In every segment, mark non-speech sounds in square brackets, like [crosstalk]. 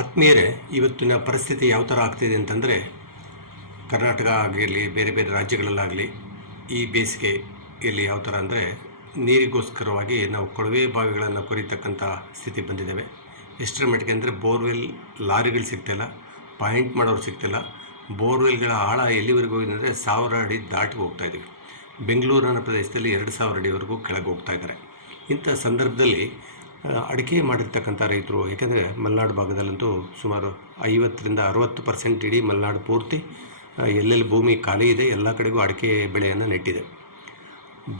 ಆತ್ಮೀಯರೇ, ಇವತ್ತಿನ ಪರಿಸ್ಥಿತಿ ಯಾವ ಥರ ಆಗ್ತಿದೆ ಅಂತಂದರೆ, ಕರ್ನಾಟಕ ಆಗಿರಲಿ, ಬೇರೆ ಬೇರೆ ರಾಜ್ಯಗಳಲ್ಲಾಗಲಿ, ಈ ಬೇಸಿಗೆಯಲ್ಲಿ ಯಾವ ಥರ ಅಂದರೆ, ನೀರಿಗೋಸ್ಕರವಾಗಿ ನಾವು ಕೊಳವೆ ಬಾವಿಗಳನ್ನು ಕೊರಿತಕ್ಕಂಥ ಸ್ಥಿತಿ ಬಂದಿದ್ದೇವೆ. ಎಷ್ಟರ ಮಟ್ಟಿಗೆ ಅಂದರೆ, ಬೋರ್ವೆಲ್ ಲಾರಿಗಳು ಸಿಗ್ತಿಲ್ಲ ಪಾಯಿಂಟ್ ಮಾಡೋರು ಸಿಗ್ತಿಲ್ಲ ಬೋರ್ವೆಲ್ಗಳ ಆಳ ಎಲ್ಲಿವರೆಗೂ ಹೋಗಿದೆ ಅಂದರೆ, ಸಾವಿರ ಅಡಿ ದಾಟಿ ಹೋಗ್ತಾ ಇದ್ದೀವಿ ಬೆಂಗಳೂರಿನ ಪ್ರದೇಶದಲ್ಲಿ ಎರಡು ಸಾವಿರ ಅಡಿವರೆಗೂ ಕೆಳಗೆ ಹೋಗ್ತಾ ಇದ್ದಾರೆ. ಇಂಥ ಸಂದರ್ಭದಲ್ಲಿ ಅಡಿಕೆ ಮಾಡಿರ್ತಕ್ಕಂಥ ರೈತರು ಏಕೆಂದರೆ ಮಲೆನಾಡು ಭಾಗದಲ್ಲಂತೂ ಸುಮಾರು ಐವತ್ತರಿಂದ ಅರುವತ್ತು ಪರ್ಸೆಂಟ್ ಇಡೀ ಮಲೆನಾಡು ಪೂರ್ತಿ ಎಲ್ಲೆಲ್ಲಿ ಭೂಮಿ ಖಾಲಿ ಇದೆ, ಎಲ್ಲ ಕಡೆಗೂ ಅಡಿಕೆ ಬೆಳೆಯನ್ನು ನೆಟ್ಟಿದೆ.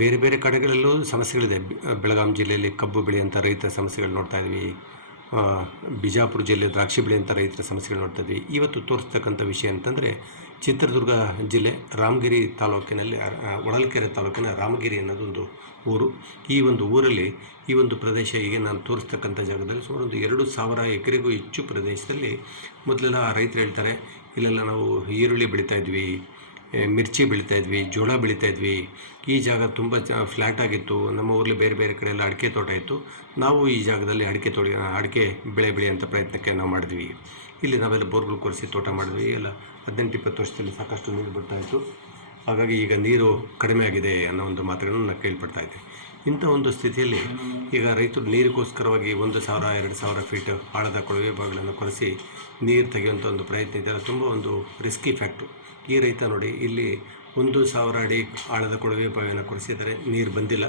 ಬೇರೆ ಬೇರೆ ಕಡೆಗಳಲ್ಲೂ ಸಮಸ್ಯೆಗಳಿದೆ. ಬೆಳಗಾಂ ಜಿಲ್ಲೆಯಲ್ಲಿ ಕಬ್ಬು ಬೆಳೆಯಂಥ ರೈತರ ಸಮಸ್ಯೆಗಳು ನೋಡ್ತಾ ಇದ್ವಿ. ಬಿಜಾಪುರ ಜಿಲ್ಲೆ ದ್ರಾಕ್ಷಿ ಬೆಳೆಯುವಂಥ ರೈತರ ಸಮಸ್ಯೆಗಳು ನೋಡ್ತಾ ಇದ್ವಿ. ಇವತ್ತು ತೋರಿಸ್ತಕ್ಕಂಥ ವಿಷಯ ಅಂತಂದರೆ ಚಿತ್ರದುರ್ಗ ಜಿಲ್ಲೆ ರಾಮಗಿರಿ ತಾಲೂಕಿನಲ್ಲಿ ಹೊಳಲ್ಕೆರೆ ತಾಲೂಕಿನ ರಾಮಗಿರಿ ಅನ್ನೋದೊಂದು ಊರು. ಈ ಒಂದು ಊರಲ್ಲಿ, ಈ ಒಂದು ಪ್ರದೇಶ ಈಗ ನಾನು ತೋರಿಸ್ತಕ್ಕಂಥ ಜಾಗದಲ್ಲಿ ಸುಮಾರು ಒಂದು ಎರಡು ಸಾವಿರ ಎಕರೆಗೂ ಹೆಚ್ಚು ಪ್ರದೇಶದಲ್ಲಿ ಮೊದಲೆಲ್ಲ ರೈತರು ಹೇಳ್ತಾರೆ, ಇಲ್ಲೆಲ್ಲ ನಾವು ಈರುಳ್ಳಿ ಬೆಳೀತಾ ಇದ್ವಿ ಮಿರ್ಚಿ ಬೆಳೀತಾ ಇದ್ವಿ, ಜೋಳ ಬೆಳೀತಾ ಇದ್ವಿ. ಈ ಜಾಗ ತುಂಬ ಚ ಫ್ಲ್ಯಾಟ್ ಆಗಿತ್ತು, ನಮ್ಮ ಊರಲ್ಲಿ ಬೇರೆ ಬೇರೆ ಕಡೆ ಎಲ್ಲ ಅಡಿಕೆ ತೋಟ ಇತ್ತು. ನಾವು ಈ ಜಾಗದಲ್ಲಿ ಅಡಿಕೆ ತೋಟ ಅಡಿಕೆ ಬೆಳೆ ಬೆಳೆಯುವಂಥ ಪ್ರಯತ್ನಕ್ಕೆ ನಾವು ಮಾಡಿದ್ವಿ. ಇಲ್ಲಿ ನಾವೆಲ್ಲ ಬೋರ್ಗಳು ಕೊರೆಸಿ ತೋಟ ಮಾಡಿದ್ವಿ, ಎಲ್ಲ ಹದಿನೆಂಟು, ಇಪ್ಪತ್ತು ವರ್ಷದಲ್ಲಿ ಸಾಕಷ್ಟು ನೀರು ಬರ್ತಾ ಇತ್ತು. ಹಾಗಾಗಿ ಈಗ ನೀರು ಕಡಿಮೆ ಆಗಿದೆ ಅನ್ನೋ ಒಂದು ಮಾತುಗಳನ್ನು ನಾನು ಕೇಳ್ಪಡ್ತಾ ಇದ್ದೆ. ಇಂಥ ಒಂದು ಸ್ಥಿತಿಯಲ್ಲಿ ಈಗ ರೈತರು ನೀರಿಗೋಸ್ಕರವಾಗಿ ಒಂದು ಸಾವಿರ, ಎರಡು ಸಾವಿರ ಫೀಟ್ ಆಳದ ಕೊಳವೆ ಬಾವಿಗಳನ್ನು ಕೊರೆಸಿ ನೀರು ತೆಗೆಯುವಂಥ ಒಂದು ಪ್ರಯತ್ನ ಇದೆ ಅದು ತುಂಬ ಒಂದು ರಿಸ್ಕಿ ಫ್ಯಾಕ್ಟ್ರು ಈ ರೈತ ನೋಡಿ, ಇಲ್ಲಿ ಒಂದು ಸಾವಿರ ಅಡಿ ಆಳದ ಕೊಳವೆ ಬಾವಿಯನ್ನು ಕೊರೆಸಿದರೆ ನೀರು ಬಂದಿಲ್ಲ.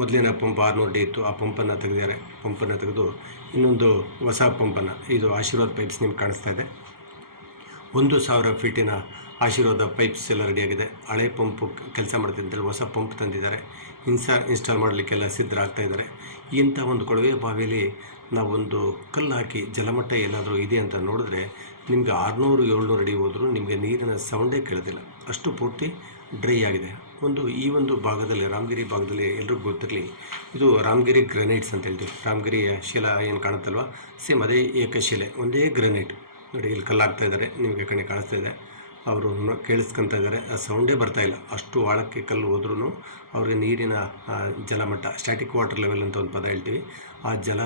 ಮೊದಲಿನ ಪಂಪ್ ಆರುನೂರು ಡಿ ಇತ್ತು. ಆ ಪಂಪನ್ನು ತೆಗೆದಿದ್ದಾರೆ. ಪಂಪನ್ನು ತೆಗೆದು ಇನ್ನೊಂದು ಹೊಸ ಪಂಪನ್ನು, ಇದು ಆಶೀರ್ವಾದ್ ಪೈಪ್ಸ್ ನಿಮ್ಗೆ ಕಾಣಿಸ್ತಾ ಇದೆ. ಒಂದು ಸಾವಿರ ಫೀಟಿನ ಆಶೀರ್ವಾದ ಪೈಪ್ಸ್ ಎಲ್ಲ ರೆಡಿಯಾಗಿದೆ. ಹಳೆ ಪಂಪು ಕೆಲಸ ಮಾಡ್ತಿದ್ದಲ್ಲಿ ಹೊಸ ಪಂಪ್ ತಂದಿದ್ದಾರೆ. ಇನ್ಸಾ ಇನ್ಸ್ಟಾಲ್ ಮಾಡಲಿಕ್ಕೆಲ್ಲ ಸಿದ್ಧರಾಗ್ತಾ ಇದ್ದಾರೆ. ಇಂಥ ಒಂದು ಕೊಳವೆ ಬಾವಿಯಲ್ಲಿ ನಾವೊಂದು ಕಲ್ಲು ಹಾಕಿ ಜಲಮಟ್ಟ ಏನಾದರೂ ಇದೆ ಅಂತ ನೋಡಿದ್ರೆ ನಿಮಗೆ ಆರುನೂರು, ಏಳ್ನೂರು ಅಡಿ ಹೋದರೂ ನಿಮಗೆ ನೀರಿನ ಸೌಂಡೇ ಕೇಳೋದಿಲ್ಲ. ಅಷ್ಟು ಪೂರ್ತಿ ಡ್ರೈ ಆಗಿದೆ. ಒಂದು ಈ ಒಂದು ಭಾಗದಲ್ಲಿ, ರಾಮಗಿರಿ ಭಾಗದಲ್ಲಿ ಎಲ್ರಿಗೂ ಗೊತ್ತಿರಲಿ, ಇದು ರಾಮಗಿರಿ ಗ್ರನೈಟ್ಸ್ ಅಂತ ಹೇಳ್ತೀವಿ. ರಾಮಗಿರಿಯ ಶಿಲಾ ಏನು ಕಾಣುತ್ತಲ್ವ? ಸೇಮ್ ಅದೇ ಏಕಶಿಲೆ, ಒಂದೇ ಗ್ರನೈಟ್ ನೋಡಿ ಇಲ್ಲಿ ಕಲ್ಲಾಗ್ತಾ ಇದ್ದಾರೆ, ನಿಮಗೆ ಕಣೆ ಕಾಣಿಸ್ತಾ ಇದೆ. ಅವರು ಕೇಳಿಸ್ಕೊಂತ ಇದ್ದಾರೆ. ಆ ಸೌಂಡೇ ಬರ್ತಾ ಇಲ್ಲ. ಅಷ್ಟು ಆಳಕ್ಕೆ ಕಲ್ಲು ಹೋದ್ರೂ ಅವ್ರಿಗೆ ನೀರಿನ ಜಲಮಟ್ಟ ಸ್ಟ್ಯಾಟಿಕ್ ವಾಟರ್ ಲೆವೆಲ್ ಅಂತ ಒಂದು ಪದ ಹೇಳ್ತೀವಿ. ಆ ಜಲ,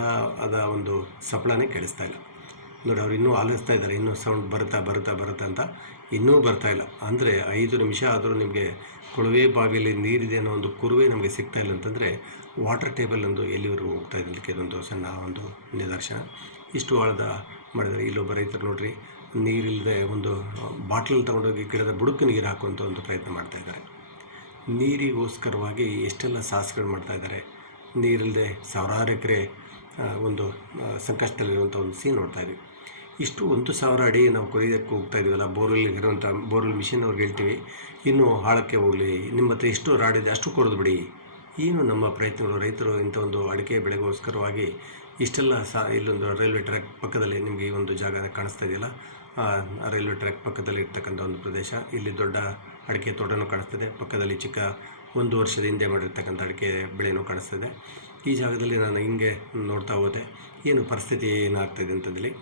ಅದ ಒಂದು ಸಪ್ಪಳನೇ ಕೇಳಿಸ್ತಾ ಇಲ್ಲ. ನೋಡಿ, ಅವ್ರು ಇನ್ನೂ ಆಲಿಸ್ತಾ ಇದ್ದಾರೆ. ಇನ್ನೂ ಸೌಂಡ್ ಬರುತ್ತಾ ಬರುತ್ತಾ ಬರುತ್ತಾ ಅಂತ ಇನ್ನೂ ಬರ್ತಾ ಇಲ್ಲ. ಅಂದರೆ ಐದು ನಿಮಿಷ ಆದರೂ ನಿಮಗೆ ಕೊಳವೆ ಬಾವಿಯಲ್ಲಿ ನೀರಿದೆ ಅನ್ನೋ ಒಂದು ಕುರುವೆ ನಮಗೆ ಸಿಗ್ತಾ ಇಲ್ಲ ಅಂತಂದರೆ ವಾಟರ್ ಟೇಬಲ್ ಒಂದು ಎಲ್ಲಿವರೆಗೂ ಹೋಗ್ತಾ ಇದಕ್ಕೆ ಇದೊಂದು ಸಣ್ಣ ಒಂದು ನಿದರ್ಶನ. ಇಷ್ಟು ಆಳದ ಮಾಡಿದರೆ ಇಲ್ಲೊಬ್ಬ ರೈತರು ನೋಡ್ರಿ, ನೀರಿಲ್ಲದೆ ಒಂದು ಬಾಟ್ಲ್ ತೊಗೊಂಡೋಗಿ ಗಿಡದ ಬುಡಕ್ಕೆ ನೀರು ಹಾಕುವಂಥ ಒಂದು ಪ್ರಯತ್ನ ಮಾಡ್ತಾ ಇದ್ದಾರೆ. ನೀರಿಗೋಸ್ಕರವಾಗಿ ಎಷ್ಟೆಲ್ಲ ಸಾಹಸಗಳು ಮಾಡ್ತಾ ಇದ್ದಾರೆ. ನೀರಿಲ್ಲದೆ ಸಾವಿರಾರು ಎಕರೆ ಒಂದು ಸಂಕಷ್ಟದಲ್ಲಿರುವಂಥ ಒಂದು ಸೀನ್ ನೋಡ್ತಾ ಇಷ್ಟು ಒಂದು ಸಾವಿರ ಅಡಿ ನಾವು ಕೊರಿಯೋದಕ್ಕೆ ಹೋಗ್ತಾ ಇದೀವಲ್ಲ ಬೋರ್ವೆಲ್ ಇರುವಂಥ ಬೋರ್ವೆಲ್ ಮಿಷಿನ್ ಅವ್ರಿಗೆ ಹೇಳ್ತೀವಿ, ಇನ್ನೂ ಹಾಳಕ್ಕೆ ಹೋಗಲಿ, ನಿಮ್ಮ ಹತ್ರ ಎಷ್ಟು ರಾಡಿದೆ ಅಷ್ಟು ಕೊಡೋದು ಬಿಡಿ. ಏನು ನಮ್ಮ ಪ್ರಯತ್ನಗಳು, ರೈತರು ಇಂಥ ಒಂದು ಅಡಿಕೆ ಬೆಳೆಗೋಸ್ಕರವಾಗಿ ಇಷ್ಟೆಲ್ಲ ಸಾ ಇಲ್ಲೊಂದು ರೈಲ್ವೆ ಟ್ರ್ಯಾಕ್ ಪಕ್ಕದಲ್ಲಿ ನಿಮಗೆ ಈ ಒಂದು ಜಾಗ ಕಾಣಿಸ್ತಾ ಇದೆಯಲ್ಲ ರೈಲ್ವೆ ಟ್ರ್ಯಾಕ್ ಪಕ್ಕದಲ್ಲಿ ಇರ್ತಕ್ಕಂಥ ಒಂದು ಪ್ರದೇಶ. ಇಲ್ಲಿ ದೊಡ್ಡ ಅಡಿಕೆ ತೋಟನೂ ಕಾಣಿಸ್ತದೆ ಪಕ್ಕದಲ್ಲಿ ಚಿಕ್ಕ ಒಂದು ವರ್ಷದ ಹಿಂದೆ ಮಾಡಿರ್ತಕ್ಕಂಥ ಅಡಿಕೆ ಬೆಳೆನೂ ಕಾಣಿಸ್ತದೆ ಈ ಜಾಗದಲ್ಲಿ ನಾನು ಹಿಂಗೆ ನೋಡ್ತಾ ಹೋದೆ. ಏನು ಪರಿಸ್ಥಿತಿ ಏನಾಗ್ತಾಯಿದೆ ಅಂತಂದಲ್ಲಿ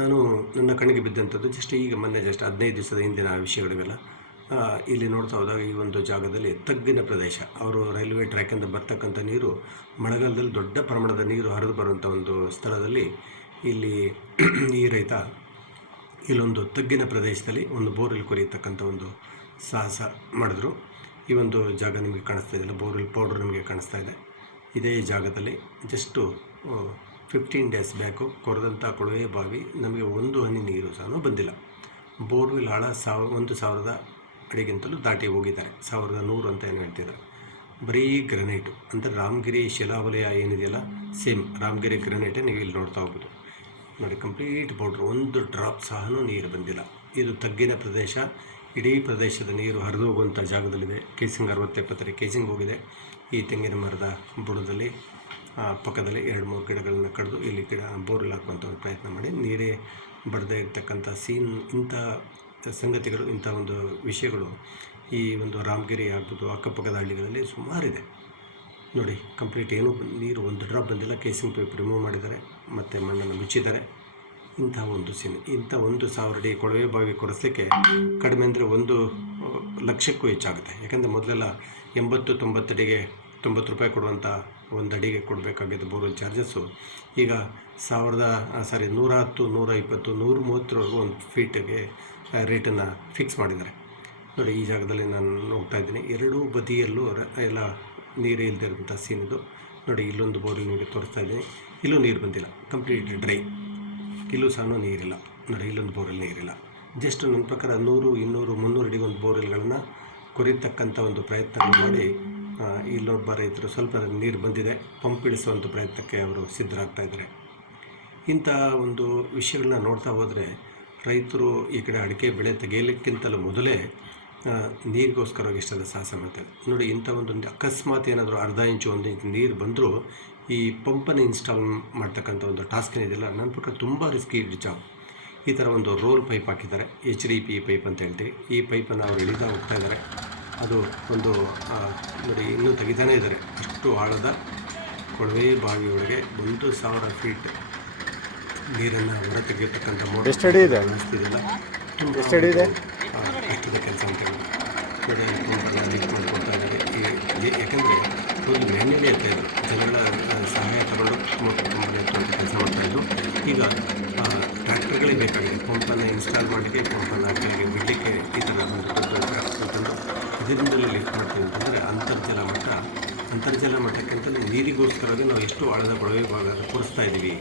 ನಾನು ನನ್ನ ಕಣ್ಣಿಗೆ ಬಿದ್ದಂಥದ್ದು ಜಸ್ಟ್ ಈಗ ಮೊನ್ನೆ ಜಸ್ಟ್ ಹದಿನೈದು ದಿವಸದ ಹಿಂದಿನ ವಿಷಯಗಳಿವೆಲ್ಲ. ಇಲ್ಲಿ ನೋಡ್ತಾ ಹೋದಾಗ ಈ ಒಂದು ಜಾಗದಲ್ಲಿ ತಗ್ಗಿನ ಪ್ರದೇಶ. ಅವರು ರೈಲ್ವೆ ಟ್ರ್ಯಾಕಿಂದ ಬರ್ತಕ್ಕಂಥ ನೀರು ಮಳೆಗಾಲದಲ್ಲಿ ದೊಡ್ಡ ಪ್ರಮಾಣದ ನೀರು ಹರಿದು ಬರುವಂಥ ಒಂದು ಸ್ಥಳದಲ್ಲಿ ಇಲ್ಲಿ ಈ ರೈತ ಇಲ್ಲೊಂದು ತಗ್ಗಿನ ಪ್ರದೇಶದಲ್ಲಿ ಒಂದು ಬೋರ್ವೆಲ್ ಕೊರೆಯತಕ್ಕಂಥ ಒಂದು ಸಾಹಸ ಮಾಡಿದ್ರು. ಈ ಒಂದು ಜಾಗ ನಿಮಗೆ ಕಾಣಿಸ್ತಾ ಇದೆಯಲ್ಲ ಬೋರ್ವೆಲ್ ಪೌಡರ್ ನಿಮಗೆ ಕಾಣಿಸ್ತಾ ಇದೆ. ಇದೇ ಜಾಗದಲ್ಲಿ ಜಸ್ಟು ಫಿಫ್ಟೀನ್ ಡೇಸ್ ಬ್ಯಾಕು ಕೊರೆದಂಥ ಕೊಳವೆ ಬಾವಿ, ನಮಗೆ ಒಂದು ಹನಿ ನೀರು ಸಹ ಬಂದಿಲ್ಲ. ಬೋರ್ವೆಲ್ ಆಳ ಸಾವ, ಒಂದು ಸಾವಿರದ ಅಡಿಗಿಂತಲೂ ದಾಟಿ ಹೋಗಿದ್ದಾರೆ. ಸಾವಿರದ ನೂರು ಅಂತ ಏನು ಹೇಳ್ತಿದ್ದಾರೆ. ಬರೀ ಗ್ರನೈಟು. ಅಂದರೆ ರಾಮಗಿರಿ ಶಿಲಾವಲಯ ಏನಿದೆಯಲ್ಲ, ಸೇಮ್ ರಾಮಗಿರಿ ಗ್ರನೈಟೇ ನೀವು ಇಲ್ಲಿ ನೋಡ್ತಾ ಹೋಗ್ಬೋದು. ನೋಡಿ, ಕಂಪ್ಲೀಟ್ ಪೌಡ್ರ್ ಒಂದು ಡ್ರಾಪ್ ಸಹ ನೀರು ಬಂದಿಲ್ಲ. ಇದು ತಗ್ಗಿನ ಪ್ರದೇಶ, ಇಡೀ ಪ್ರದೇಶದ ನೀರು ಹರಿದು ಹೋಗುವಂಥ ಜಾಗದಲ್ಲಿದೆ. ಕೇಸಿಂಗ್ ಅರವತ್ತೆಪ್ಪತ್ತರ ಕೇಸಿಂಗ್ ಹೋಗಿದೆ. ಈ ತೆಂಗಿನ ಮರದ ಬುಡದಲ್ಲಿ ಪಕ್ಕದಲ್ಲಿ ಎರಡು ಮೂರು ಗಿಡಗಳನ್ನು ಕಡಿದು ಇಲ್ಲಿ ಗಿಡ ಬೋರ್ವೆಲ್ ಹಾಕುವಂಥ ಒಂದು ಪ್ರಯತ್ನ ಮಾಡಿ. ನೀರೇ ಬಡದೇ ಇರ್ತಕ್ಕಂಥ ಸೀನ್, ಇಂಥ ಸಂಗತಿಗಳು, ಇಂಥ ಒಂದು ವಿಷಯಗಳು ಈ ಒಂದು ರಾಮಗಿರಿ ಆಗ್ಬೋದು ಅಕ್ಕಪಕ್ಕದ ಹಳ್ಳಿಗಳಲ್ಲಿ ಸುಮಾರಿದೆ. ನೋಡಿ, ಕಂಪ್ಲೀಟ್ ಏನೂ ನೀರು ಒಂದು ಡ್ರಾಪ್ ಬಂದಿಲ್ಲ, ಕೇಸಿಂಗ್ ಪೇಪ್ ರಿಮೂವ್ ಮಾಡಿದ್ದಾರೆ, ಮತ್ತು ಮಣ್ಣನ್ನು ಮುಚ್ಚಿದ್ದಾರೆ. ಇಂಥ ಒಂದು ಸೀನ್, ಇಂಥ ಒಂದು ಸಾವಿರ ಅಡಿ ಕೊಳವೆ ಬಾವಿ ಕೊರೆಸಲಿಕ್ಕೆ ಕಡಿಮೆ ಅಂದರೆ ಒಂದು ಲಕ್ಷಕ್ಕೂ ಹೆಚ್ಚಾಗುತ್ತೆ. ಯಾಕಂದರೆ ಮೊದಲೆಲ್ಲ ಎಂಬತ್ತು ತೊಂಬತ್ತಡಿಗೆ ತೊಂಬತ್ತು ರೂಪಾಯಿ ಕೊಡುವಂಥ ಒಂದು ಅಡಿಗೆ ಕೊಡಬೇಕಾಗಿದ್ದ ಬೋರ್ವೆಲ್ ಚಾರ್ಜಸ್ಸು. ಈಗ ಸಾವಿರದ ಸಾರಿ ನೂರ ಹತ್ತು ನೂರ ಇಪ್ಪತ್ತು, ನೂರ ಮೂವತ್ತರವರೆಗೂ ಒಂದು ಫೀಟಿಗೆ ರೇಟನ್ನು ಫಿಕ್ಸ್ ಮಾಡಿದ್ದಾರೆ. ನೋಡಿ, ಈ ಜಾಗದಲ್ಲಿ ನಾನು ನೋಡ್ತಾ ಇದ್ದೀನಿ. ಎರಡೂ ಬದಿಯಲ್ಲೂ ಎಲ್ಲ ನೀರು ಇಲ್ಲದೆ ಇರುವಂಥ ಸೀನ್ ಇದು. ನೋಡಿ, ಇಲ್ಲೊಂದು ಬೋರ್ ನಿಮಗೆ ತೋರಿಸ್ತಾ ಇದ್ದೀನಿ. ಇಲ್ಲೂ ನೀರು ಬಂದಿಲ್ಲ. ಕಂಪ್ಲೀಟ್ ಡ್ರೈ ಇಲ್ಲೂ ಸಹ ನೀರಿಲ್ಲ. ನೋಡಿ, ಇಲ್ಲೊಂದು ಬೋರಲ್ಲಿ ನೀರಿಲ್ಲ. ಜಸ್ಟ್ ನನ್ನ ಪ್ರಕಾರ ನೂರು, ಇನ್ನೂರು, ಮುನ್ನೂರು ಅಡಿಗೆ ಒಂದು ಬೋರೆಲ್ಗಳನ್ನು ಕೊರಿತಕ್ಕಂಥ ಒಂದು ಪ್ರಯತ್ನ ಮಾಡಿ ಇಲ್ಲೊಬ್ಬ ರೈತರು ಸ್ವಲ್ಪ ನೀರು ಬಂದಿದೆ. ಪಂಪ್ ಇಳಿಸುವಂಥ ಪ್ರಯತ್ನಕ್ಕೆ ಅವರು ಸಿದ್ಧರಾಗ್ತಾ ಇದ್ದಾರೆ. ಇಂಥ ಒಂದು ವಿಷಯಗಳನ್ನ ನೋಡ್ತಾ ಹೋದರೆ ರೈತರು ಈ ಕಡೆ ಅಡಿಕೆ ಬೆಳೆ ತೆಗೆಯಲಿಕ್ಕಿಂತಲೂ ಮೊದಲೇ ನೀರಿಗೋಸ್ಕರವಾಗಿ ಇಷ್ಟದ ಸಾಹಸ ಮಾಡ್ತಾರೆ. ನೋಡಿ, ಇಂಥ ಒಂದು ಅಕಸ್ಮಾತ್ ಏನಾದರೂ ಅರ್ಧ ಇಂಚು, ಒಂದು ಇಂಚು ನೀರು ಬಂದರೂ ಈ ಪಂಪನ್ನು ಇನ್ಸ್ಟಾಲ್ ಮಾಡ್ತಕ್ಕಂಥ ಒಂದು ಟಾಸ್ಕ್ ಏನಿದೆಯಲ್ಲ ನನ್ನ ಪ್ರಕಾರ ತುಂಬ ರಿಸ್ಕಿ ಜಾಬ್ ಈ ಥರ ಒಂದು ರೋಲ್ ಪೈಪ್ ಹಾಕಿದ್ದಾರೆ, ಎಚ್ ಡಿ ಪಿ ಪೈಪ್ ಅಂತ ಹೇಳ್ತೀವಿ. ಈ ಪೈಪನ್ನು ಅವರು ಎಳಿತಾ ಹೋಗ್ತಾ ಇದ್ದಾರೆ. ಅದು ಒಂದು ನೋಡಿ, ಇನ್ನೂ ತೆಗಿತಾನೇ ಇದ್ದಾರೆ. ಅಷ್ಟು ಆಳದ ಕೊಳವೆ ಬಾವಿಯೊಳಗೆ ಒಂದು ಸಾವಿರ ಫೀಟ್ ನೀರನ್ನು ಹೊರ ತೆಗೆಯತಕ್ಕಂಥ ಮೋಟರ್ ಎಷ್ಟು ಅಡಿ ಇದೆ? ಅನಿಸ್ತಿದಿಲ್ಲ ತುಂಬ ಎಷ್ಟು ಅಡಿ ಇದೆ? ಕಟ್ಟಿದ ಕಷ್ಟದ ಕೆಲಸ ಅಂತ ಹೇಳಿ. ಲೀಕ್ ಮಾಡಿಕೊಡ್ತಾ ಇದ್ದಾರೆ. ಯಾಕೆಂದರೆ ಒಂದು ಮ್ಯಾನ್ಯಲಿ ಅಂತ ಇದ್ರು ಜನಗಳ ಸಹಾಯ ತಗೊಂಡು ತುಂಬ ಕೆಲಸ ಮಾಡ್ತಾಯಿದ್ರು ಈಗ ಟ್ರ್ಯಾಕ್ಟರ್ಗಳಿಗೆ ಬೇಕಾಗಿದೆ. ಪಂಪನ್ನು ಇನ್ಸ್ಟಾಲ್ ಮಾಡಲಿಕ್ಕೆ ಪಂಪನ್ನು ಕೆಳಗೆ ಬಿಡಲಿಕ್ಕೆ ಈ ಥರ ಒಂದು ದೊಡ್ಡ ಟ್ರ್ಯಾಕ್ಟರ್ ತಂದು ಇದರಿಂದಲೇ ಲಿಫ್ಟ್ ಮಾಡ್ತೀವಿ ಅಂತಂದರೆ ಅಂತರ್ಜಲ ಮಟ್ಟ ಅಂತರ್ಜಲ ಮಟ್ಟಕ್ಕಿಂತಲೇ ನೀರಿಗೋಸ್ಕರವಾಗಿ ನಾವು ಎಷ್ಟು ಆಳದ ಕೊಳವೆ ಭಾಗ ಕೊರಿಸ್ತಾ ಇದ್ದೀವಿ.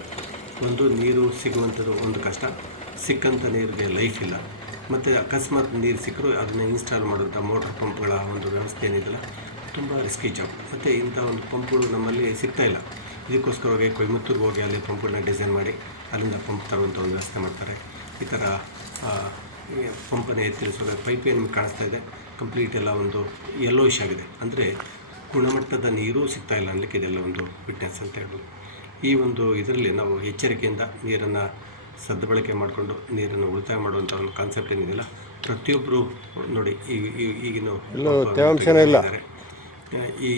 ಒಂದು ನೀರು ಸಿಗುವಂಥದ್ದು ಒಂದು ಕಷ್ಟ. ಸಿಕ್ಕಂಥ ನೀರಿಗೆ ಲೈಫ್ ಇಲ್ಲ. ಮತ್ತು ಅಕಸ್ಮಾತ್ ನೀರು ಸಿಕ್ಕರೂ ಅದನ್ನು ಇನ್ಸ್ಟಾಲ್ ಮಾಡುವಂಥ ಮೋಟರ್ ಪಂಪ್ಗಳ ಒಂದು ವ್ಯವಸ್ಥೆ ಏನಿದೆಯಲ್ಲ, ತುಂಬ ರಿಸ್ಕಿ ಜಾಬ್ ಮತ್ತು ಇಂಥ ಒಂದು ಪಂಪ್ಗಳು ನಮ್ಮಲ್ಲಿ ಸಿಗ್ತಾ ಇಲ್ಲ. ಇದಕ್ಕೋಸ್ಕರವಾಗಿ ಕೊಯಮತ್ತೂರಿಗೆ ಹೋಗಿ ಅಲ್ಲಿ ಪಂಪ್ಗಳನ್ನ ಡಿಸೈನ್ ಮಾಡಿ, ಅಲ್ಲಿಂದ ಪಂಪ್ ತರುವಂಥ ಒಂದು ವ್ಯವಸ್ಥೆ ಮಾಡ್ತಾರೆ. ಈ ಥರ ಪಂಪನ್ನು ಎತ್ತಿರಿಸುವಾಗ ಪೈಪ್ ಏನು ಕಾಣಿಸ್ತಾ ಇದೆ ಕಂಪ್ಲೀಟ್ ಎಲ್ಲ ಒಂದು ಯೆಲ್ಲೋಯಿಶ್ ಆಗಿದೆ. ಅಂದರೆ ಗುಣಮಟ್ಟದ ನೀರು ಸಿಗ್ತಾ ಇಲ್ಲ ಅನ್ನಲಿಕ್ಕೆ ಇದೆಲ್ಲ ಒಂದು ಫಿಟ್ನೆಸ್ ಅಂತ ಹೇಳ್ಬೋದು. ಈ ಒಂದು ಇದರಲ್ಲಿ ನಾವು ಎಚ್ಚರಿಕೆಯಿಂದ ನೀರನ್ನು ಸದ್ಬಳಕೆ ಮಾಡಿಕೊಂಡು ನೀರನ್ನು ಉಳಿತಾಯ ಮಾಡುವಂಥ ಒಂದು ಕಾನ್ಸೆಪ್ಟ್ ಏನಿದೆಯಲ್ಲ ಪ್ರತಿಯೊಬ್ಬರು ನೋಡಿ ಈ ಈಗಿನ ಇಲ್ಲೂ ತೇವಾಂಶನೇ ಇಲ್ಲ. ಇದ್ದಾರೆ. ಈ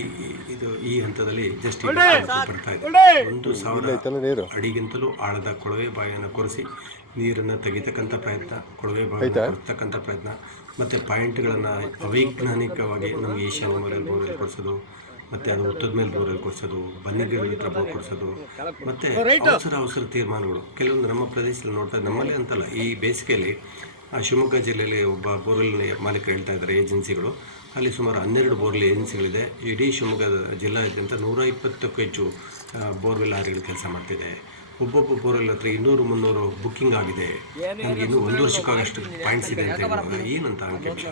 ಇದು ಈ ಹಂತದಲ್ಲಿ ಜಸ್ಟ್ ಬರ್ತಾ ಇದೆ ಒಂದು ಸಾವಿರ ಅಡಿಗಿಂತಲೂ ಆಳದ ಕೊಳವೆ ಬಾವಿಯನ್ನು ಕೊರೆಸಿ ನೀರನ್ನು ತೆಗಿತಕ್ಕಂಥ ಪ್ರಯತ್ನ ಕೊಳವೆ ಬಾವಿ ಕೊಡ್ತಕ್ಕಂಥ ಪ್ರಯತ್ನ ಮತ್ತು ಪಾಯಿಂಟ್ಗಳನ್ನು ಅವೈಜ್ಞಾನಿಕವಾಗಿ ನಮಗೆ ಏಷ್ಯಾ ಬೋರಲ್ಲಿ ಕೊಡಿಸೋದು ಮತ್ತು ಅದು ಉತ್ತದ ಮೇಲೆ ಬೋರಲ್ಲಿ ಕೊಡಿಸೋದು ಬನ್ನಿಗಿಡ ಹತ್ರ ಬೋರ್ ಕೊಡಿಸೋದು ಮತ್ತು ಅವಸರ ಅವಸರ ತೀರ್ಮಾನಗಳು. ಕೆಲವೊಂದು ನಮ್ಮ ಪ್ರದೇಶದಲ್ಲಿ ನೋಡ್ತಾ ನಮ್ಮಲ್ಲಿ ಅಂತಲ್ಲ ಈ ಬೇಸಿಗೆಯಲ್ಲಿ ಆ ಶಿವಮೊಗ್ಗ ಜಿಲ್ಲೆಯಲ್ಲಿ ಒಬ್ಬ ಬೋರ್ವೆಲ್ ಮಾಲೀಕರು ಹೇಳ್ತಾ ಇದ್ದಾರೆ ಏಜೆನ್ಸಿಗಳು. ಅಲ್ಲಿ ಸುಮಾರು ಹನ್ನೆರಡು ಬೋರ್ವೆಲ್ ಏಜೆನ್ಸಿಗಳಿದೆ. ಇಡೀ ಶಿವಮೊಗ್ಗ ಜಿಲ್ಲಾದ್ಯಂತ ನೂರ ಇಪ್ಪತ್ತಕ್ಕೂ ಹೆಚ್ಚು ಬೋರ್ವೆಲ್ ಹಾರಿಗಳು ಕೆಲಸ ಮಾಡ್ತಿದೆ. ಒಬ್ಬೊಬ್ಬ ಬೋರ್ವೆಲ್ ಹತ್ರ ಇನ್ನೂರು ಮುನ್ನೂರು ಬುಕ್ಕಿಂಗ್ ಆಗಿದೆ. ನಮಗೆ ಇನ್ನೂ ಒಂದು ವರ್ಷಕ್ಕಾಗಷ್ಟು ಪಾಯಿಂಟ್ಸ್ ಇದೆ ಅಂತ ಹೇಳುವಾಗ ಏನಂತ ಅಂಕಿಅಂಶ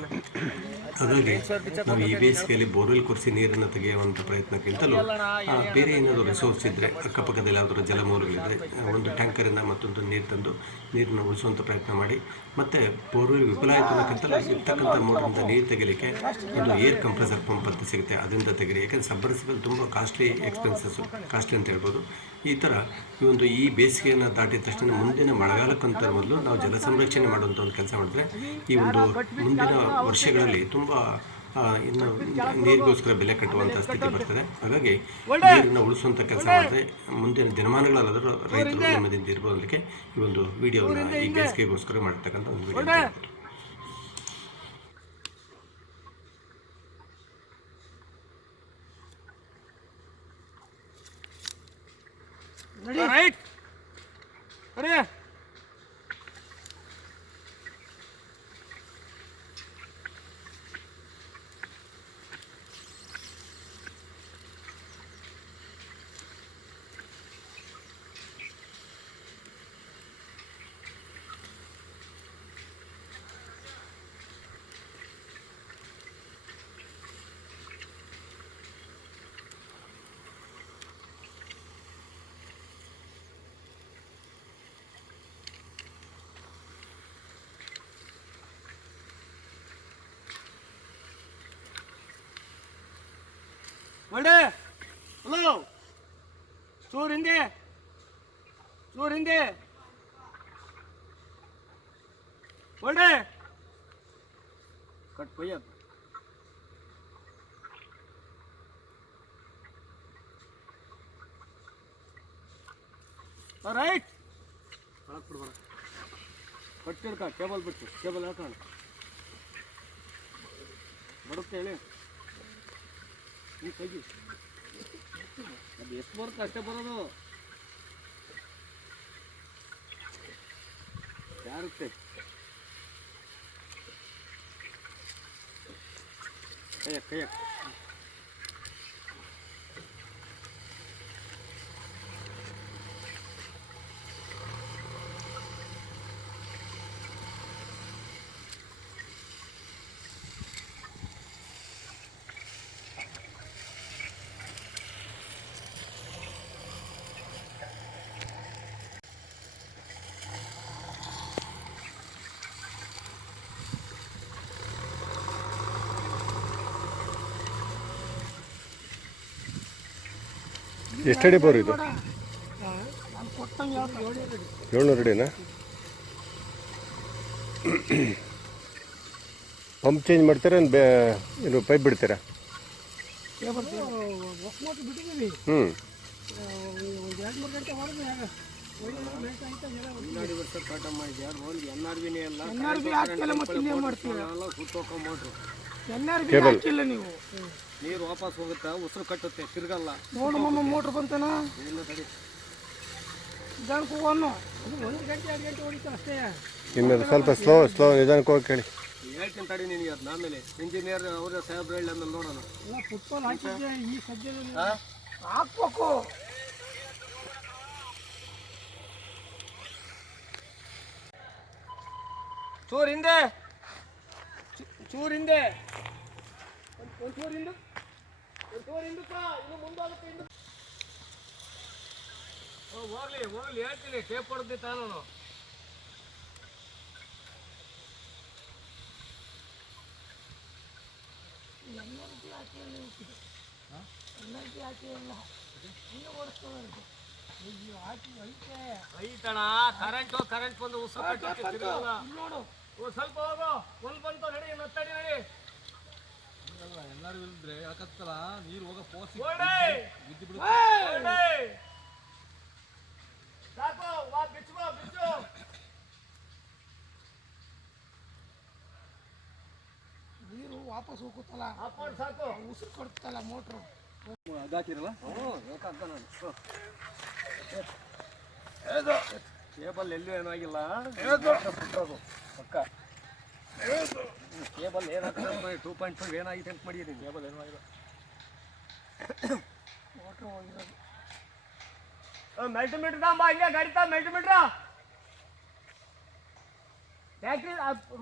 ಹಾಗಾಗಿ ನಾವು ಈ ಬೇಸಿಗೆಯಲ್ಲಿ ಬೋರ್ವೆಲ್ ಕೊರೆಸಿ ನೀರನ್ನು ತೆಗೆಯುವಂಥ ಪ್ರಯತ್ನಕ್ಕಿಂತಲೂ ಬೇರೆ ಏನಾದರೂ ರಿಸೋರ್ಸ್ ಇದ್ದರೆ ಅಕ್ಕಪಕ್ಕದಲ್ಲಿ ಯಾವುದಾದ್ರು ಜಲಮೂಲಗಳಿದ್ದರೆ ಒಂದು ಟ್ಯಾಂಕರಿಂದ ಮತ್ತೊಂದು ನೀರು ತಂದು ನೀರನ್ನು ಉಳಿಸುವಂಥ ಪ್ರಯತ್ನ ಮಾಡಿ, ಮತ್ತು ಬೋರ್ವೆಲ್ ವಿಫಲ ಆಯಿತು ಇರ್ತಕ್ಕಂಥ ಮೋಟರಿಂದ ನೀರು ತೆಗಿಲಿಕ್ಕೆ ಒಂದು ಏರ್ ಕಂಪ್ರೆಸರ್ ಪಂಪ್ ಅಂತ ಸಿಗುತ್ತೆ. ಅದರಿಂದ ತೆಗೀರಿ. ಯಾಕಂದರೆ ಸಬ್ಬರ್ಸಿಬಲ್ ತುಂಬ ಕಾಸ್ಟ್ಲಿ ಎಕ್ಸ್ಪೆನ್ಸಸ್ಸು ಕಾಸ್ಟ್ಲಿ ಅಂತ ಹೇಳ್ಬೋದು. ಈ ಥರ ಈ ಒಂದು ಈ ಬೇಸಿಗೆಯನ್ನು ದಾಟಿದ ತಕ್ಷಣ ಮುಂದಿನ ಮಳೆಗಾಲಕ್ಕಂತ ಮೊದಲು ನಾವು ಜಲ ಸಂರಕ್ಷಣೆ ಮಾಡುವಂಥ ಒಂದು ಕೆಲಸ ಮಾಡಿದ್ರೆ ಈ ಒಂದು ಮುಂದಿನ ವರ್ಷಗಳಲ್ಲಿ ತುಂಬ ಇನ್ನು ನೀರಿಗೋಸ್ಕರ ಬೆಲೆ ಕಟ್ಟುವಂಥ ಸ್ಥಿತಿ ಬರ್ತದೆ. ಹಾಗಾಗಿ ನೀರನ್ನು ಉಳಿಸುವಂಥ ಕೆಲಸ ಮಾಡಿದ್ರೆ ಮುಂದಿನ ದಿನಮಾನಗಳಲ್ಲಾದರೂ ರೈತರು ನೆಮ್ಮದಿಯಿಂದ ಇರ್ಬೋದಕ್ಕೆ ಈ ಒಂದು ವಿಡಿಯೋನ ಈ ಬೇಸಿಗೆಗೋಸ್ಕರ ಮಾಡಿರ್ತಕ್ಕಂಥ ಒಂದು ವಿಡಿಯೋ ಅಂತ ಹೇಳ್ಬೋದು. ರೈಟ್ ಅರೆ ಒಳ್ಳೆ ಹಲೋ ಚೂರ್ ಹಿಂದೆ ಚೂರ್ ಹಿಂದೆ ಒಳ್ಳೆ ಕಟ್ ಪಯ್ಯ ರೈಟ್ ಒಳಗೆ ಬಿಡ್ಬೇಡ ಕಟ್ಟಿಡ್ಕ ಕೇಬಲ್ ಬಿಟ್ಟು ಕೇಬಲ್ ಹಾಕೋಣ ಬರುತ್ತೆ ಹೇಳಿ ಈ ತೆಗಿ ಅದು ಎಷ್ಟು ಬರುತ್ತೆ ಅಷ್ಟೇ ಬರೋದು ಯಾರುತ್ತೆ ಕೈಯಕ್ ಎಷ್ಟಡಿ ಬೋರ್ ಇದು? ನಾನು ಕೊಟ್ಟಂಗೆ ಯಾವ್ದು ಏಳ್ನೂರು ಅಡಿನಾ? ಪಂಪ್ ಚೇಂಜ್ ಮಾಡ್ತೀರಾ ಏನು ಬೇ ಏನು ಪೈಪ್ ಬಿಡ್ತೀರಾ? ಹ್ಞೂ ಎನ್ ಆರ್ ಬಿನೇ ಎಲ್ಲ ಬಿ ಹಾಕಿಲ್ಲ ನೀವು. ನೀರು ವಾಪಸ್ ಹೋಗುತ್ತೆ? ಉಸಿರು ಕಟ್ಟುತ್ತೆ ತಿರ್ಗಲ್ಲ. ನೋಡು ಮಮ್ಮ ಮೋಟ್ರ್ ಬಂತನ? ಇಲ್ಲ ತಡಿ. ನಿಧಾನಕ್ಕೆ ಹೋಗೋನು ಒಂದು ಗಂಟೆ ಎರಡು ಗಂಟೆ ಹೊಡಿತು ಅಷ್ಟೇ ಇನ್ನು ಸ್ವಲ್ಪ ಸ್ಲೋ ಸ್ಲೋ ನಿಧಾನಕ್ಕೆ ಹೋಗಿ ಕೇಳಿ. ಹೇಳ್ತೀನಿ ತಡಿ ನಿನಗೆ ಅದನ್ನ ಆಮೇಲೆ. ಇಂಜಿನಿಯರ್ ಅವರ ಸಾಹೇಬ್ ಹೇಳಿ ಆಮೇಲೆ ನೋಡೋಣ. ಇಲ್ಲ ಫುಟ್ಬಾಲ್ ಹಾಕಿದ್ದೆ ಈ ಸದ್ಯದಲ್ಲಿ? ಹಾಕ್ಬೇಕು. ಚೂರ್ ಹಿಂದೆ. ಚೂರ್ ಹಿಂದೆ ಒಂದ್- ಚೂರ್ ಹಿಂದೆ ಒಂದ್ ಚೂರ್ ಹಿಂದಕ್ಕ ಇನ್ನು. ಮುಂದಾಗುತ್ತೆ ಹಿಂದೆ ಹೋಗ್ಲಿ ಹೋಗ್ಲಿ ಹೇಳ್ತೀನಿ ಟೇಪ್ ಹೊಡೆದಿತ್ತ ಐತೆ. ಐತಣ ಕರೆಂಟ್ ಕರೆಂಟ್ ಬಂದು ಉಸಿರು ನೋಡು. ಸ್ವಲ್ಪ ಹೋಗೋ ಒಂದ್ ಬಂತು ನಡಿ ನತ್ತಡಿ ನಡಿ ಎಲ್ಲರೂ ಇಲ್ದ್ರೆ ಯಾಕತ್ತಲ್ಲ ನೀರು ಹೋಗೋ ಪೋಸಿ ಓಡಿ ಬಿದ್ದು ಬಿಡು ಓಡಿ ಸಾಕು ವಾ ಬಿಚ್ಚು ಬಿಚ್ಚು ನೀರು ವಾಪಸ್ ಹೋಗುತ್ತಲ್ಲ ಹಾಕೊಂಡು ಸಾಕು ಉಸಿರು ಕೊಡ್ತಲ್ಲ ಮೋಟ್ರು ಅದಾಕಿರಲ್ಲ ಹ್ಞೂ ಬೇಕಂತ ನಾನು ಕೇಬಲ್ ಎಲ್ಲೂ ಏನಾಗಿಲ್ಲ ಪಕ್ಕ. ಕೇಬಲ್ ಏನಾಗ್ತದೆ ಟೂ ಪಾಯಿಂಟ್ ಫೈವ್ ಏನಾಗಿದೆ ಅಂತ ಮಾಡಿದ್ದೀನಿ. ಕೇಬಲ್ ಏನಾಗಿಲ್ಲ ಮೋಟ್ರ್ ಹೋಗಿರೋದು. ಮೆಲ್ಟಿಮೀಟರ್ ತಗೊಂಬ ಹಿಂಗೆ ಗಾಡಿ ತಾ ಮೆಲ್ಟಿಮೀಟ್ರ ಟ್ಯಾಕ್ಟ್ರಿ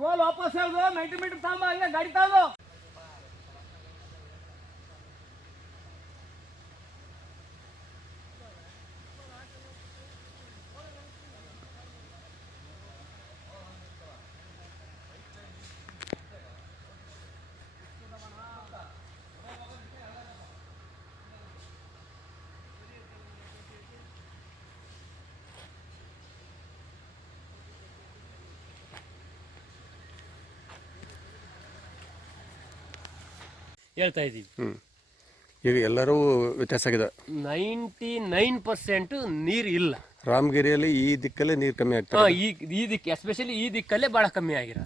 ರೋಲ್ ವಾಪಸ್ ಹೇಳ್ದು ಮೆಲ್ಟಿಮೀಟರ್ ತಾಂಬ ಹಂಗೆ ಗಾಡಿ ತಗೋ ಹೇಳ್ತಾ ಇದ್ದೀವಿ ಹ್ಞೂ ಈಗ ಎಲ್ಲರೂ ವ್ಯತ್ಯಾಸ ಆಗಿದೆ. ನೈಂಟಿ ನೈನ್ ಪರ್ಸೆಂಟ್ ನೀರು ಇಲ್ಲ. ರಾಮಗಿರಿಯಲ್ಲಿ ಈ ದಿಕ್ಕಲ್ಲೇ ನೀರು ಕಮ್ಮಿ ಆಗ್ತದೆ ಈ ಈ ದಿಕ್ಕು ಎಸ್ಪೆಷಲಿ ಈ ದಿಕ್ಕಲ್ಲೇ ಬಹಳ ಕಮ್ಮಿ ಆಗಿರೋ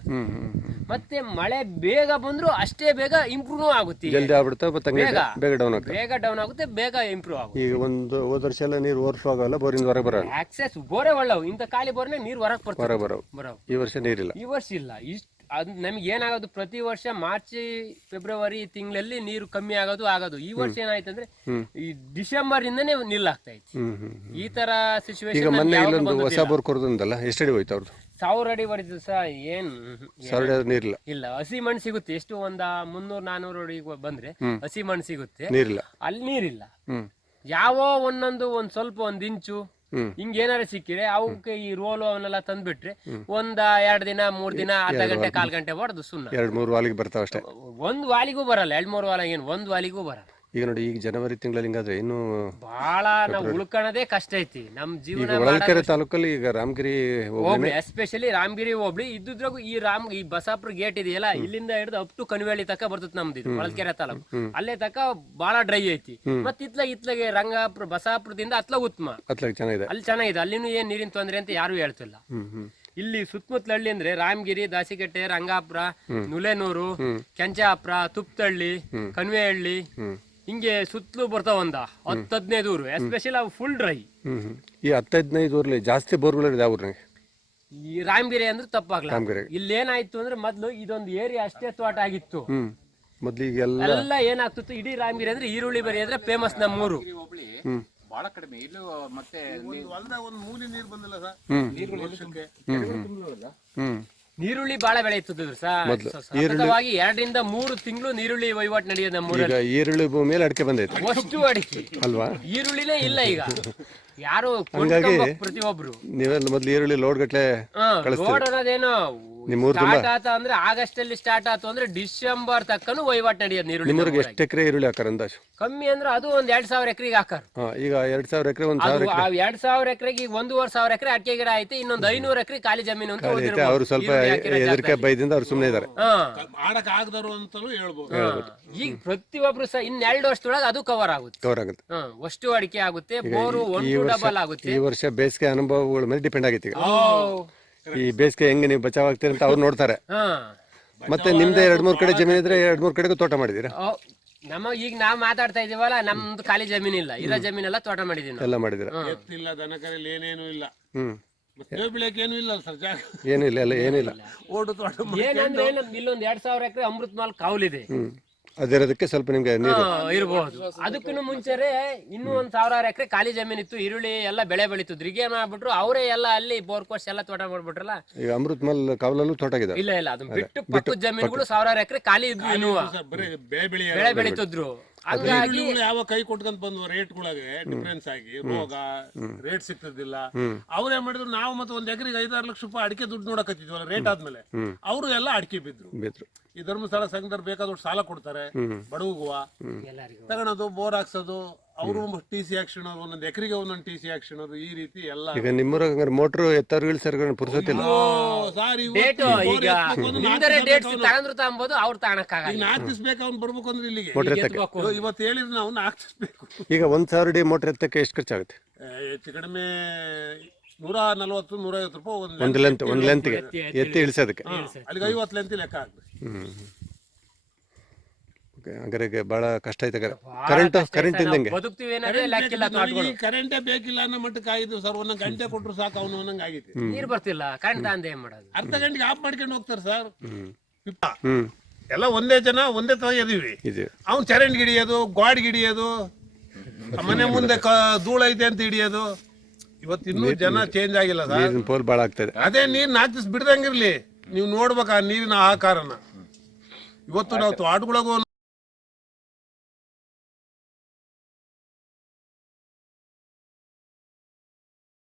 ಮತ್ತೆ ಮಳೆ ಬೇಗ ಬಂದ್ರು ಅಷ್ಟೇ ಬೇಗ ಇಂಪ್ರೂವ್ ಆಗುತ್ತೆ. ಜಲ್ದಿ ಆಗ್ಬಿಡುತ್ತೆ ಮತ್ತೆ ಬೇಗ. ಬೇಗ ಡೌನ್ ಆಗುತ್ತೆ ಬೇಗ ಡೌನ್ ಆಗುತ್ತೆ ಬೇಗ ಇಂಪ್ರೂವ್ ಆಗುತ್ತೆ. ಈಗ ಒಂದು ಹೋದ ವರ್ಷ ಎಲ್ಲ ನೀರು ಓವರ್ಫ್ಲೋ ಆಗಲ್ಲ ಬೋರಿಂದ ಹೊರಗೆ ಬರೋ ಆಕ್ಸೆಸ್ ಬೋರೆ ಒಳ್ಳವು. ಇಂಥ ಖಾಲಿ ಬೋರ್ನೆ ನೀರು ಹೊರಗೆ ಬರ್ತಾರೆ ಬರೋ ಬರೋ ಈ ವರ್ಷ ನೀರಿಲ್ಲ. ಈ ವರ್ಷ ಇಲ್ಲ. ಇಷ್ಟು ಅದು ನಮ್ಗೆ ಏನಾಗೋದು ಪ್ರತಿ ವರ್ಷ ಮಾರ್ಚ್ ಫೆಬ್ರವರಿ ತಿಂಗಳಲ್ಲಿ ನೀರು ಕಮ್ಮಿ ಆಗೋದು ಆಗೋದು. ಈ ವರ್ಷ ಏನಾಯ್ತು ಅಂದ್ರೆ ಈ ಡಿಸೆಂಬರ್ ಇಂದನೇ ನಿಲ್ಲಾಗ್ತಾ ಹ್ಞೂ ಈ ತರ ಸಿಚುವೇಶನ್ ಹೋಯ್ತು ಅವ್ರದ್ದು ಸಾವಿರ ಅಡಿ ವರೆದು ಸಹ ಏನ್ ನೀರಿಲ್ಲ? ಇಲ್ಲ ಹಸಿ ಮಣ್ಣು ಸಿಗುತ್ತೆ. ಎಷ್ಟು ಒಂದ ಮುನ್ನೂರ್ ನಾನೂರು ಅಡಿ ಬಂದ್ರೆ ಹಸಿ ಮಣ್ಣು ಸಿಗುತ್ತೆ. ಅಲ್ಲಿ ನೀರಿಲ್ಲ. ಯಾವ ಒಂದೊಂದು ಒಂದ್ ಸ್ವಲ್ಪ ಒಂದ್ ಇಂಚು. ಹಿಂಗ್ ಏನಾರ ಸಿಕ್ಕಿದ್ರೆ ಅವಕ್ಕೆ ಈ ರೋಲು ಅವನ್ನೆಲ್ಲ ತಂದ್ಬಿಟ್ರೆ ಒಂದ ಎರಡ್ ದಿನ ಮೂರ್ ದಿನ ಅರ್ಧ ಗಂಟೆ ಕಾಲ್ ಗಂಟೆ ಹೊಡೆದು ಸುಣ್ಣ. ಎರಡ್ ಮೂರು ವಾಲಿಗೆ ಬರ್ತಾವ ಅಷ್ಟೇ ಒಂದ್ ವಾಲಿಗೂ ಬರಲ್ಲ ಎರಡ್ ಮೂರು ವಾಲ ಏನ್ ಒಂದ್ ವಾಲಿಗೂ ಬರಲ್ಲ. ಈಗ ನೋಡಿ ಈಗ ಜನವರಿ ತಿಂಗಳಲ್ಲಿ ಹಿಂಗಾದ್ರೆ ಇನ್ನು ಬಹಳ ನಾವು ಉಳ್ಕೊಳ್ಳೋದೇ ಕಷ್ಟ ಐತಿ. ನಮ್ ಈಗ ಜೀವನ ಹೊಳಲ್ಕೆರೆ ತಾಲೂಕಲ್ಲಿ ಈಗ ರಾಮಗಿರಿ ಹೋಗ್ಲಿ ಎಸ್ಪೆಷಲಿ ರಾಮಗಿರಿ ಹೋಬ್ಳಿ ಇದ್ದಿದ್ರಾಗು ಈ ರಾಮ್ ಈ ಬಸಾಪುರ ಗೇಟ್ ಇದೆಯಲ್ಲ ಇಲ್ಲಿಂದ ಹಿಡಿದು ಅಪ್ ಟು ಕಣಿವೇಳಿ ತಕ ಬರ್ತದೆ ನಮ್ದು ಇದು ಹೊಳಲ್ಕೆರೆ ತಾಲೂಕು. ಅಲ್ಲೇ ತಕ ಬಹಳ ಡ್ರೈ ಐತಿ. ಮತ್ ಇತ್ಲ ಇತ್ಲಗೆ ರಂಗಾಪುರ ಬಸಾಪುರದಿಂದ ಅತ್ಲ ಉತ್ತಮ ಅತ್ಲಾಗ ಚೆನ್ನಾಗಿದೆ. ಅಲ್ಲಿ ಚೆನ್ನಾಗಿದೆ. ಅಲ್ಲಿನೂ ಏನ್ ನೀರಿನ ತೊಂದ್ರೆ ಅಂತ ಯಾರು ಹೇಳ್ತಿಲ್ಲ. ಇಲ್ಲಿ ಸುತ್ತಮುತ್ತಲ ಹಳ್ಳಿ ಅಂದ್ರೆ ರಾಮಗಿರಿ ದಾಸಿಕಟ್ಟೆ ರಂಗಾಪುರ ನುಲೆನೂರು ಕೆಂಚಾಪುರ ತುಪ್ತಳ್ಳಿ ಕನ್ವೆಹಳ್ಳಿ ಹ್ಮ್. ಹಿಂಗೆ ಸುತ್ತಲೂ ಬರ್ತಾವ ಒಂದ. ಹತ್ತು ಹದಿನೈದು ಊರು ಎಸ್ಪೆಷಲ್ ಅವು ಫುಲ್ ಡ್ರೈ ಈ ಹತ್ತು ಊರ್ಲಿ ಊರಲ್ಲಿ ಜಾಸ್ತಿ ಬೋರ್ಗಳು ಯಾವ ಊರಿಗೆ ಈ ರಾಮಗಿರಿ ಅಂದ್ರೆ ತಪ್ಪಾಗ್ಲ. ರಾಮಗಿರಿ. ಇಲ್ಲೇನಾಯ್ತು ಅಂದ್ರೆ ಮೊದ್ಲು ಇದೊಂದು ಏರಿಯಾ ಅಷ್ಟೇ ತೋಟ ಆಗಿತ್ತು. ಮೊದ್ಲು ಮೊದಲಿಗೆ ಎಲ್ಲ ಏನಾಗ್ತಿತ್ತು? ಇಡೀ ರಾಮಗಿರಿ ಅಂದ್ರೆ ಈರುಳ್ಳಿ ಬರಿ ಅಂದ್ರೆ ಫೇಮಸ್ ನಮ್ಮೂರು. ಹೋಬಳಿ ಬಹಳ ಕಡಿಮೆ. ಇಲ್ಲೂ ಮತ್ತೆ ಹೊಲದಾಗ ಒಂದು ಮೂಲಿ ನೀರು ಬಂದಿಲ್ಲ ಸರ್. ವರ್ಷಕ್ಕೆ ಹ್ಞೂ ನೀರುಳ್ಳಿ ಬಹಳ ಬೆಳೆ ಇತ್ತು ಸರ್ ಸತತವಾಗಿ ಎರಡರಿಂದ ಮೂರು ತಿಂಗಳು ನೀರುಳ್ಳಿ ವಹಿವಾಟು ನಡೆಯೋದು ನಮ್ಮೂರಲ್ಲಿ ಈಗ ಈರುಳ್ಳಿ ಭೂಮಿಯಲ್ಲಿ ಅಡಿಕೆ ಬಂದೈತೆ. ಅಷ್ಟು ಅಡಿಕೆ. ಅಲ್ವಾ? ಈರುಳ್ಳಿನೇ ಇಲ್ಲ ಈಗ. [laughs] ಯಾರು ಹಂಗಾಗಿ ಕೊಂಡ್ಕೊಂಬ ಪ್ರತಿಯೊಬ್ರು. ನೀವೆಲ್ಲ ಮೊದ್ಲು ಈರುಳ್ಳಿ ಲೋಡ್ ಗಟ್ಲೆ ರೋಡ್ ಅನ್ನೋದೇನು ನಿಮ್ಮೂರ್ ಸ್ಟಾರ್ಟ್ ಆತ ಅಂದ್ರೆ ಆಗಸ್ಟ್ ಅಲ್ಲಿ ಸ್ಟಾರ್ಟ್ ಆತು ಅಂದ್ರೆ ಡಿಸೆಂಬರ್ ತಕ್ಕನು ವಹಿವಾಟು ನಡೆಯೋದು ನೀರುಳ್ಳಿ ನಿಮ್ಮೂರಿಗೆ. ಎಷ್ಟು ಎಕರೆ ಈರುಳ್ಳಿ ಹಾಕಾರ ಅಂದಾಜು? ಕಮ್ಮಿ ಅಂದ್ರೆ ಅದು ಒಂದ್ ಎರಡ್ ಸಾವಿರ ಎಕರೆಗೆ ಹಾಕಾರ ಹಾಂ ಈಗ ಎರಡ್ ಸಾವಿರ ಎಕರೆ ಒಂದ್ ಸಾವಿರ ಅದು ಆ ಎರಡ್ ಸಾವಿರ ಎಕರೆಗೆ ಈಗ ಒಂದೂವರೆ ಸಾವಿರ ಎಕರೆ ಅಡಿಕೆ ಗಿಡ ಐತೆ ಇನ್ನೊಂದ್ ಐನೂರು ಎಕರೆ ಖಾಲಿ ಜಮೀನು ಅಂತ ಐತೆ. ಉಳ್ದಿರ್ಬೋದು. ಅವರು ಸ್ವಲ್ಪ ಈರುಳ್ಳಿ ಹಾಕಿರೋ ಹೆದರಿಕೆ ಜಾಗದಲ್ಲಿ. ಬೈದಿಂದ ಅವ್ರು ಸುಮ್ಮನೆ ಇದ್ದಾರೆ. ಹಾ. ಮಾಡಕ್ ಆಗದರು ಅಂತಲೂ ಹೇಳ್ಬೋದು. ಈಗ ಪ್ರತಿಯೊಬ್ರು ಸಹ ಇನ್ನೆರಡು ವರ್ಷದೊಳಗೆ ಅದು ಕವರ್ ಆಗುತ್ತೆ. ಕವರ್ ಆಗುತ್ತೆ. ಹಾ ಅಷ್ಟು ಅಡಿಕೆ ಆಗುತ್ತೆ ಬೋರು ಒನ್ ಟು ಡಬಲ್ ಆಗುತ್ತೆ. ಈ ವರ್ಷ ಬೇಸಿಗೆ ಅನುಭವಗಳ ಮೇಲೆ ಡಿಪೆಂಡ್ ಆಗೈತೆ ಈಗ. ಈ ಬೇಸಿಗೆ ಹೆಂಗೆ ನೀವು ಬಚಾವ್ ಆಗ್ತೀರ ಅಂತ ಅವ್ರು ನೋಡ್ತಾರೆ. ಹಾ. ಮತ್ತೆ ನಿಮ್ದೇ ಎರಡ್ ಮೂರ್ ಕಡೆ ಜಮೀನು ಇದ್ರೆ ಎರಡ್ ಮೂರ್ ಕಡೆಗೂ ತೋಟ ಮಾಡಿದೀರಾ? ನಮ್ಮ ಈಗ ನಾವ್ ಮಾತಾಡ್ತಾ ಇದೀವಲ್ಲ ನಮ್ದು ಖಾಲಿ ಜಮೀನ್ ಇಲ್ಲ. ಇರೋ ಜಮೀನೆಲ್ಲ ತೋಟ ಮಾಡಿದೀನಿ ಎಲ್ಲ ಮಾಡಿದಿರ? ಎತ್ತಿಲ್ಲ ದನ ಕರೆಯಲ್ಲಿ ಏನೇನು ಇಲ್ಲ. ಹ್ಮ್. ಏನು ಇಲ್ಲ ಸರ್ ಜಾಗ. ಏನು ಇಲ್ಲ ಎಲ್ಲ ಏನಿಲ್ಲ ಓಡು ತೋಟ ಏನಂದ್ರೆ ಇಲ್ಲೊಂದ್ ಎರಡ್ ಸಾವಿರ ಎಕರೆ ಅಮೃತ್ ಮಾಲ್ ಕಾವಲಿದೆ. ಹ್ಮ್. ಅದಿರೋದಕ್ಕೆ ಸ್ವಲ್ಪ ನಿಮ್ಗೆ ನೀರು ಹಾ, ಇರ್ಬೋದು. ಅದಕ್ಕೂ ಮುಂಚೆರೆ ಇನ್ನೂ ಒಂದ್ ಸಾವಿರಾರು ಎಕರೆ ಖಾಲಿ ಜಮೀನ್ ಇತ್ತು ಈರುಳ್ಳಿ ಎಲ್ಲ ಬೆಳೆ ಬೆಳೀತಿದ್ರು. ಈಗ ಏನ್ ಮಾಡ್ಬಿಟ್ರು ಅವರೇ ಎಲ್ಲ ಅಲ್ಲಿ ಬೋರ್ ಕೋರ್ಸ್ ಎಲ್ಲ ತೋಟ ಮಾಡ್ಬಿಟ್ರಲ್ಲ? ಈಗ ಅಮೃತ್ ಮಲ್ ಕಾವಲಲ್ಲೂ ತೋಟ ಆಗಿದೆ ಇಲ್ಲ ಇಲ್ಲ ಅದನ್ನ ಬಿಟ್ಟು ಪಕ್ಕದ ಜಮೀನುಗಳು ಸಾವಿರಾರು ಎಕರೆ ಖಾಲಿ ಇದ್ವು ಇನ್ನೂ ಸರ್ ಬರೀ ಬೆಳೆ ಬೆಳೆ ಬೆಳೀತಿದ್ರು. ಹಂಗಾಗಿ ಯಾವ ಕೈ ಕೊಟ್ಕೊಂಡ್ ಬಂದ್ವು ರೇಟ್ಗಳಿಗೆ ಡಿಫ್ರೆನ್ಸ್ ಆಗಿ ರೋಗ ರೇಟ್ ಸಿಗ್ತಿದ್ದಿಲ್ಲ. ಅವ್ರು ಏನ್ ಮಾಡಿದ್ರು ನಾವು ಮತ್ತೆ ಒಂದ್ ಎಕರೆಗೆ ಐದಾರು ಲಕ್ಷ ರೂಪಾಯಿ ಅಡಿಕೆ ದುಡ್ಡು ನೋಡಕತ್ತಿದ್ವಲ್ಲ ರೇಟ್ ಆದ್ಮೇಲೆ. ಅವರು ಎಲ್ಲ ಅಡಿಕೆ ಬಿದ್ರು. ಈ ಧರ್ಮಸ್ಥಳ ಸಂಘದವ್ರು ಬೇಕಾದಷ್ಟು ಸಾಲ ಕೊಡ್ತಾರೆ ಬಡವುಗುವ ಎಲ್ಲರಿಗೂ. ತಗೊಳೋದು ಬೋರ್ ಹಾಕ್ಸೋದು ಅವರು ಟಿ ಸಿ ಹಾಕ್ಸೋಣ ಒಂದೊಂದು ಎಕರೆಗೆ ಒಂದೊಂದು ಟಿ ಸಿ ಹಾಕ್ಸ್ಕೊಳೋದು ಈ ರೀತಿ ಎಲ್ಲ ಈಗ ನಿಮ್ಮೂರಾಗ ಹಂಗಾರೆ ಮೋಟ್ರು ಎತ್ತಾರು ಇಳಿಸಾರ ಪುರ್ಸೋತಿಲ್ಲ? ಓ, ಸಾರ್ ಡೇಟ್ ಈಗ ನಿಮ್ದರೆ ಡೇಟ್ಸ್ ತಗೊಂಡ್ರು ತಗೊಂಬೋದು ಅವ್ರು ತಗೊಳಕ್ಕಾಗಲ್ಲ ನಾಲ್ಕು ದಿವ್ಸ ಬೇಕು ಅವ್ನು ಬರ್ಬೇಕು ಅಂದ್ರೆ ಇಲ್ಲಿಗೆ. ಮೋಟ್ರ್ ಎತ್ತಕ್ಕೆ. ಎತ್ಬೇಕು. ಇವತ್ತು ಹೇಳಿದ್ರೆ ನಾವು ನಾಲ್ಕು ಈಗ ಒಂದ್ ಸಾವಿರ ಡಿ ಮೋಟ್ರ್ ಎತ್ತಕ್ಕೆ ಎಷ್ಟು ಖರ್ಚಾಗುತ್ತೆ? ಆಗುತ್ತೆ ಹೆಚ್ಚು ಕಡಿಮೆ ನೂರ ನಲವತ್ತು ನೂರ ಐವತ್ತು ರೂಪಾಯಿ ಒಂದು ಒಂದು ಲೆಂತ್ ಒಂದು ಲೆಂತ್ಗೆ ಎತ್ತಿ ಇಳಿಸೋದಕ್ಕೆ. ಅಲ್ಲಿಗೆ ಐವತ್ತು ಲೆಂತ್ ಲೆಕ್ಕ ಆಗ್ತದೆ ಹ್ಮ್. ಹಂಗಾರೆ. ಬಹಳ ಕಷ್ಟ ಐತೆ ಕರೆಂಟ್ ಕರೆಂಟ್ ಇದ್ದಂಗೆ. ಕರೆಂಟೇ ಬೇಕಿಲ್ಲ ಅನ್ನೋ ಮಟ್ಟಕ್ಕೆ ಆಗಿದ್ದು ಸರ್ ಒಂದೊಂದು ಗಂಟೆ ಕೊಟ್ಟರು ಸಾಕು ಅವನು ಒಂದಂಗೆ ಆಗಿತ್ತು ನೀರು ಬರ್ತಿಲ್ಲ ಕರೆಂಟ್ ಅಂದ ಏನ್ ಮಾಡೋದು? ಅರ್ಧ ಗಂಟೆಗೆ ಆಫ್ ಮಾಡ್ಕೊಂಡು ಹೋಗ್ತಾರೆ ಸರ್. ಎಲ್ಲ ಒಂದೇ ಜನ ಒಂದೇ ತರ ಇದೀವಿ. ಇದು. ಅವ್ನು ಚರಂಡ್ ಹಿಡಿಯೋದು ಗಾಡ್ ಹಿಡಿಯೋದು ಮನೆ ಮುಂದೆ ಧೂಳ ಐತೆ ಅಂತ ಹಿಡಿಯೋದು. ಇವತ್ತು ಇನ್ನೂ ಜನ ಚೇಂಜ್ ಆಗಿಲ್ಲ ಸರ್. ಪೋಲ್ ಭಾಳ ಆಗ್ತದೆ ಅದೇ ನೀರ್ ನಾಲ್ಕು ದಿವಸ ಬಿಡ್ದಂಗಿರ್ಲಿ. ನೀವು ನೋಡ್ಬೇಕು ಆ ನೀರಿನ ಆಕಾರನ ಇವತ್ತು ನಾವು ತೋಟಗಳಿಗೂ